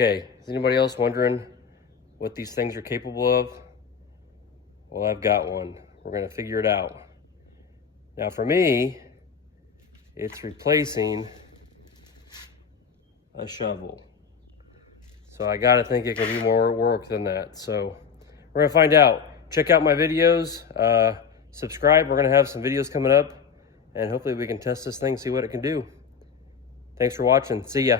Okay, is anybody else wondering what these things are capable of? Well, I've got one. We're gonna figure it out. Now for me, it's replacing a shovel. So I gotta think it can do more work than that. So we're gonna find out. Check out my videos, subscribe. We're gonna have some videos coming up and hopefully we can test this thing, see what it can do. Thanks for watching, see ya.